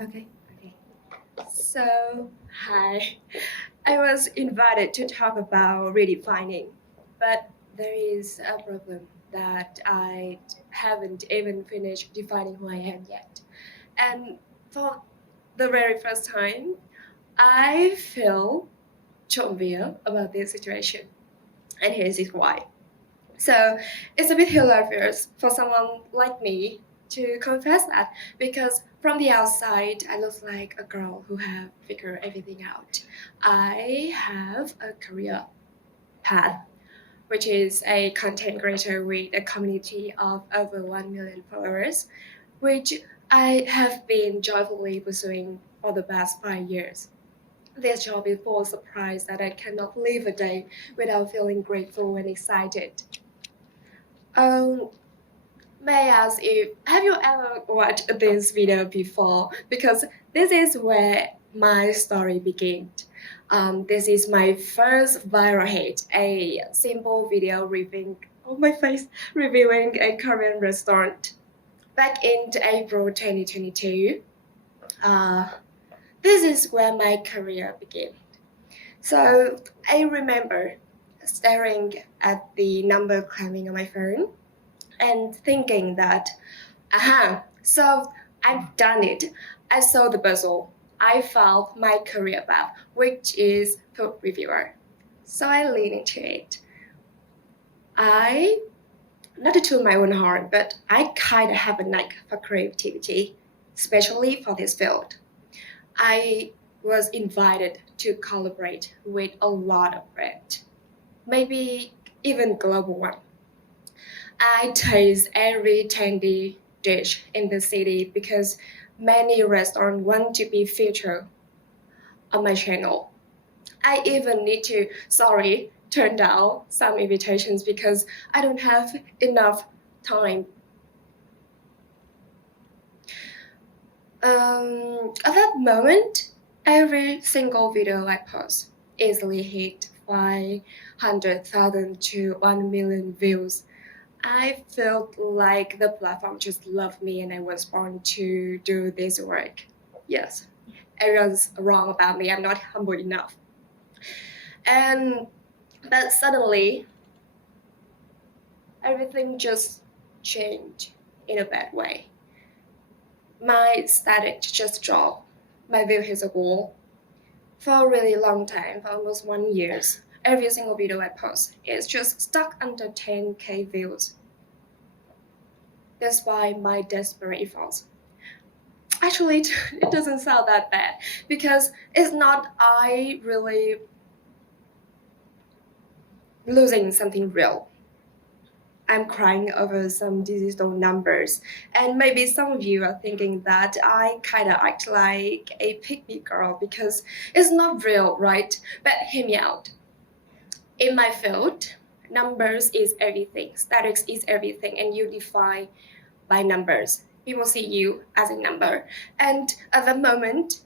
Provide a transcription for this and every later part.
Okay. Okay. So, hi. I was invited to talk about redefining, but there is a problem that I haven't even finished defining who I am yet. And for the very first time, I feel chomvia about this situation. And here's why. So it's a bit hilarious for someone like me to confess that because from the outside I look like a girl who have figured everything out. I have a career path, which is a content creator with a community of over 1 million followers, which I have been joyfully pursuing for the past 5 years. This job is full of surprise that I cannot live a day without feeling grateful and excited. Um, may I ask if have you ever watched this video before? Because this is where my story began. This is my first viral hit, a simple video reviewing my face reviewing a Korean restaurant back in April 2022. Uh, this is where my career began. So I remember staring at the number climbing on my phone and thinking that, so I've done it. I saw the puzzle. I found my career path, which is food reviewer. So I lean into it. I, not to toot my own horn, but I kind of have a knack for creativity, especially for this field. I was invited to collaborate with a lot of brands, maybe even global one. I taste every trendy dish in the city because many restaurants want to be featured on my channel. I even need to, turn down some invitations because I don't have enough time. At that moment, every single video I post easily hit 500,000 to 1 million views. I felt like the platform just loved me and I was born to do this work. Yes, everyone's wrong about me. I'm not humble enough. But suddenly, everything just changed in a bad way. My status just dropped. My view hit a wall. For a really long time, for almost 1 year, every single video I post is just stuck under 10K views. That's why my desperate efforts. Actually, it doesn't sound that bad because it's not I really losing something real. I'm crying over some digital numbers, and maybe some of you are thinking that I kind of act like a pick-me girl because it's not real, right? But hear me out. In my field, numbers is everything, statics is everything, and you define by numbers. People see you as a number. And at the moment,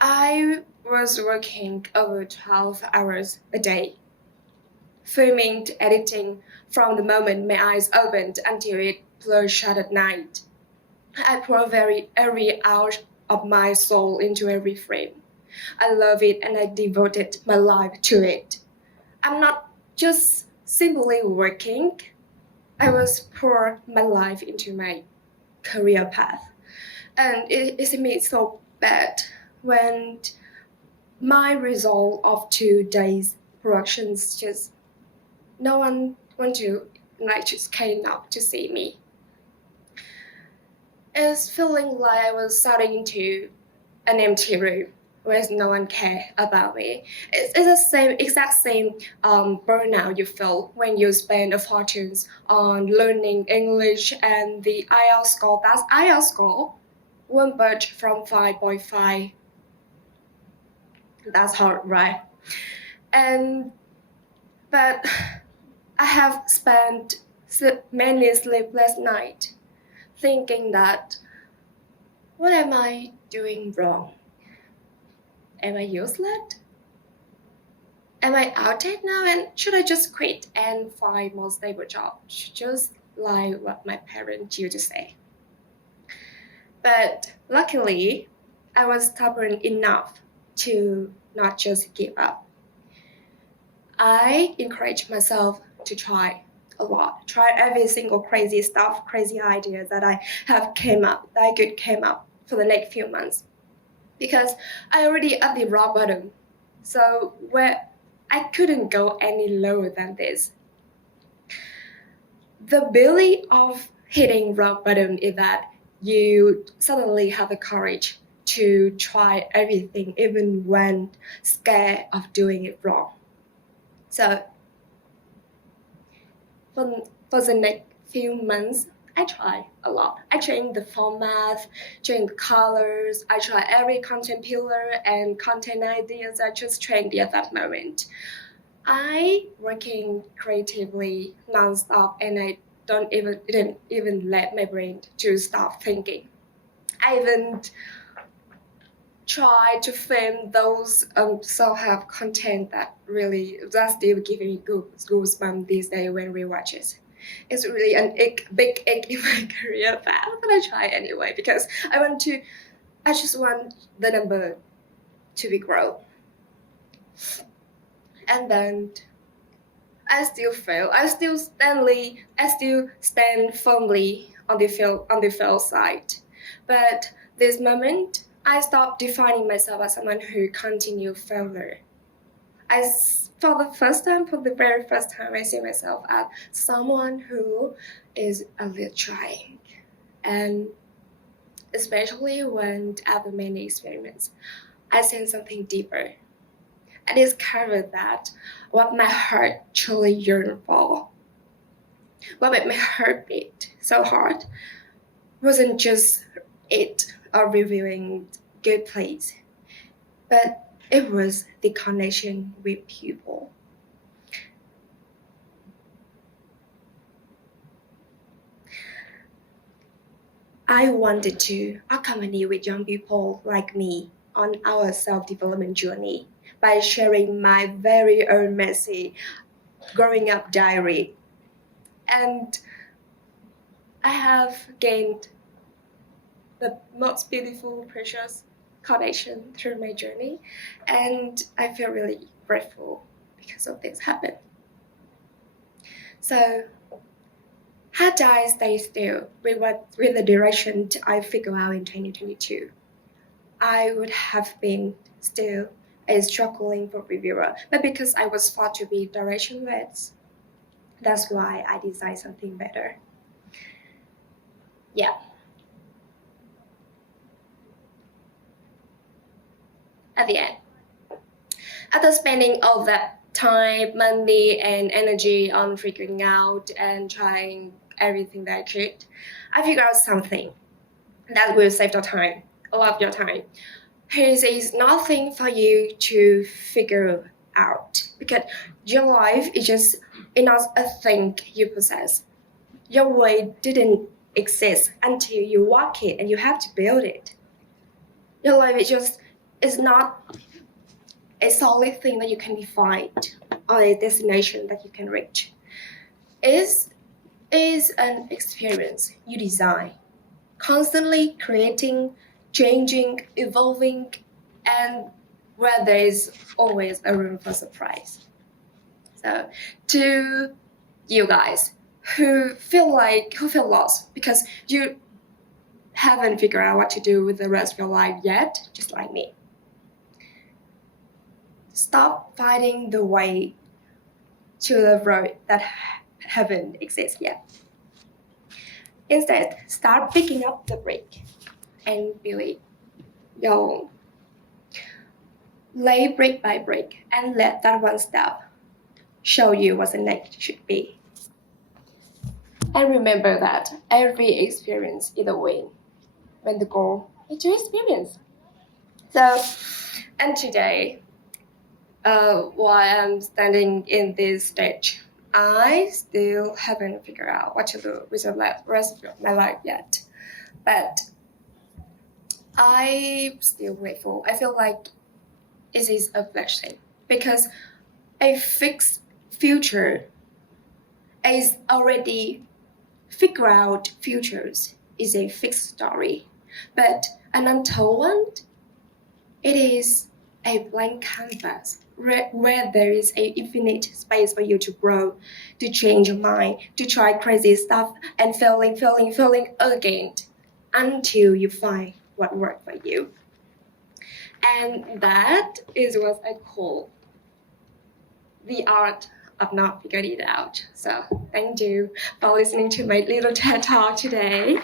I was working over 12 hours a day, filming to editing from the moment my eyes opened until it bloodshot at night. I pour every hour of my soul into every frame. I love it and I devoted my life to it. I'm not just simply working. I was pour my life into my career path. And it made so bad when my result of 2 days productions just no one want to just came up to see me. It's feeling like I was starting into an empty room where no one care about me. It's the exact same burnout you feel when you spend a fortune on learning English and the IELTS score. That's IELTS score won't budge from 5.5. That's hard, right? But I have spent many sleepless nights thinking that what am I doing wrong? Am I useless? Am I outdated now and should I just quit and find more stable job? Just like what my parents used to say. But luckily, I was stubborn enough to not just give up. I encouraged myself to try a lot, try every single crazy stuff, crazy ideas that I have came up, that I could came up for the next few months. Because I already at the rock bottom. So where I couldn't go any lower than this. The beauty of hitting rock bottom is that you suddenly have the courage to try everything even when scared of doing it wrong. So for the next few months, I try a lot. I change the format, change the colors. I try every content pillar and content ideas. I just trained at that moment. I working creatively nonstop, and I didn't even let my brain to stop thinking. I even try to film those self-help content that still giving me goosebumps these days when we watch it. It's really big egg in my career path, but I try anyway because I just want the number to be grow. And then I still fail. I still stand firmly on the fail side. But this moment, I stopped defining myself as someone who continue failure. For the very first time, I see myself as someone who is a little trying. And especially when after many experiments, I sense something deeper. I discovered that what my heart truly yearned for, what made my heart beat so hard, wasn't just it or reviewing good plays, but it was the connection with people. I wanted to accompany with young people like me on our self-development journey by sharing my very own messy growing up diary. And I have gained the most beautiful, precious connection through my journey. And I feel really grateful because of this happen. So had I stayed still with the direction I figure out in 2022, I would have been still a struggling for reviewer. But because I was thought to be directionless, that's why I designed something better. Yeah. At the end, after spending all that time, money, and energy on figuring out and trying everything that I could, I figured out something that will save your time, a lot of your time. There is nothing for you to figure out because your life is just not a thing you possess. Your way didn't exist until you walk it and you have to build it. Your life is not a solid thing that you can define or a destination that you can reach. It is an experience you design, constantly creating, changing, evolving, and where there is always a room for surprise. So to you guys who feel lost because you haven't figured out what to do with the rest of your life yet, just like me. Stop fighting the way to the road that haven't exist yet. Instead, start picking up the brake and build it your own. Lay brick by brick and let that one step show you what the next should be. And remember that every experience is a win when the goal is to experience. So, and today, while I'm standing in this stage, I still haven't figured out what to do with the rest of my life yet. But I'm still grateful. I feel like it is a blessing because a fixed future is already figure out futures is a fixed story, but an untold one It is a blank canvas where there is an infinite space for you to grow, to change your mind, to try crazy stuff, and failing again until you find what works for you. And that is what I call the art of not figuring it out. So thank you for listening to my little TED talk today.